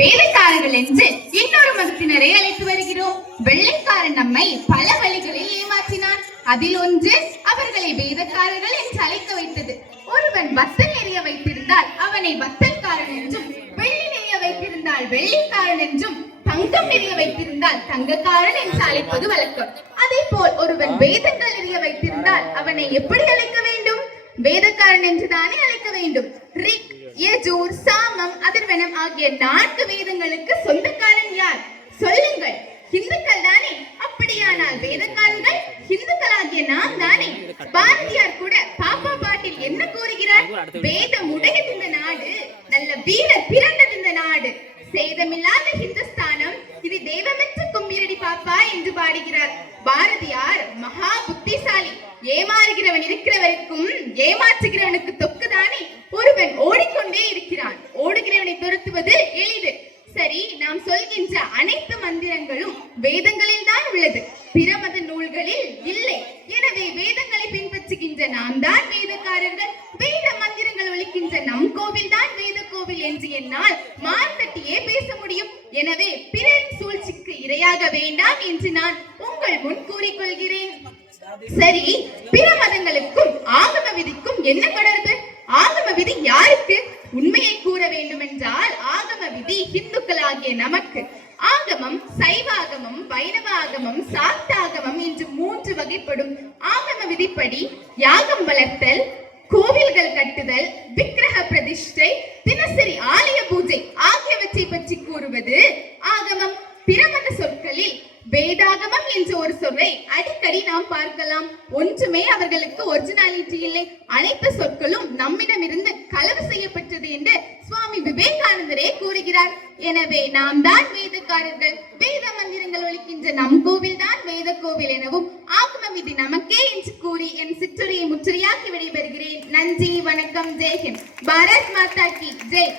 வேலைக்காரர்கள் என்று இன்னொரு மதத்தினரை அழைத்து வருகிறோம். வெள்ளைக்காரன் நம்மை பல வழிகளில் ஏமாற்றினான். அதில் ஒன்று அவர்களை வேதக்காரர்கள் என்று அழைக்க வைத்தது. ஒருவன் வத்தல் எறிய வைத்திருந்தால் அவனை வத்தல்காரன் என்றும், வெள்ளி நெறிய வைத்திருந்தால் வெள்ளிக்காரன் என்றும், தங்கம் நெறிய வைத்திருந்தால் தங்கக்காரன் என்று அழைப்பது வழக்கம். அதே போல் ஒருவன் வேதங்கள் எறிய வைத்திருந்தால் அவனை எப்படி அழைக்க வேண்டும்? வேதக்காரன் என்றுதானே அழைக்க வேண்டும். ரிக், யஜூர், சாமம், அதர்வனம் ஆகிய 4 வேதங்களுக்கு சொந்தக்காரன் யார்? சொல்லுங்கள். இந்துக்கள் தானே? அப்படியானால் வேதக்காரர்கள் இந்துக்களாகிய நாம் தானே? பாரதியார் கூட பாப்பா பாட்டில் என்ன கூறுகிறார்? வேதம் உடையது இந்த நாடு, நல்ல வீரர் பிறந்தது இந்த நாடு, சேதமில்லாத ஹிந்துஸ்தானம் இது தெய்வமென்ற கும்மிரடி பாப்பா என்று பாடுகிறார். பாரதியார் மகா புத்திசாலி. ஏமாறுகிறவன் இருக்கிற வரைக்கும் ஏமாற்றுகிறவனுக்கு தொக்குதானே. ஒருவன் ஓடிக்கொண்டே இருக்கிறான், ஓடுகிறவனை துரத்துவது எளிது. சரி, நாம் சொல்கின்ற அனைத்து மந்திரங்களும் வேதங்களில் தான் உள்ளது, பிற மத நூல்களில் இல்லை. எனவே வேதங்களை பின்பற்றுகின்ற நாம் தான் வேதக்காரர்கள். வேத மந்திரங்கள் ஒலிக்கின்ற நம் கோவில் தான் வேத கோவில் என்று என்னால் மார்த்தட்டியே பேச முடியும். எனவே பிறரின் சூழ்ச்சிக்கு இரையாக வேண்டாம் என்று நான் உங்கள் முன் கூறிக்கொள்கிறேன். சரி, பிற மதங்களுக்கும் ஆகம விதிக்கும் என்ன தொடர்பு? ஆகம விதி யாருக்கு? உண்மையை கூற வேண்டும் என்றால் ஆகம விதி இந்துக்களாகிய நமக்கு. ஆகமம் சைவாகமம், வைணவாகமம், சாக்தாகமம் என்று 3 வகைப்படும். ஆகம விதிப்படி யாகம் வளர்த்தல், கோவில்கள் கட்டுதல், விக்கிரக பிரதிஷ்டை, தினசரி ஆலய பூஜை ஆகியவற்றை பற்றி கூறுவது ஆகமம். பிறமத சொற்களில் வேதாகமம் என்ற ஒரு சொல்லை அடிக்கடி நாம் பார்க்கலாம். ஒன்றுமே அவர்களுக்கு ஒரிஜினாலிட்டி இல்லை. அனைத்து சொற்களும் நம்மிடமிருந்து களவு செய்யப்பட்டது என்று சுவாமி விவேகானந்தரே கூறுகிறார். எனவே நாம் தான் வேதக்காரர்கள். வேத மந்திரங்கள் ஒலிக்கின்ற நம் கோவில் தான் வேத கோவில் எனவும் ஆகம விதி நமக்கே என்று கூறி என் சிற்றுரையை முற்றுரையாக்கி விடைபெறுகிறேன். நன்றி, வணக்கம், ஜெய் ஹிந்த். பாரத் மாதா கி ஜெய்.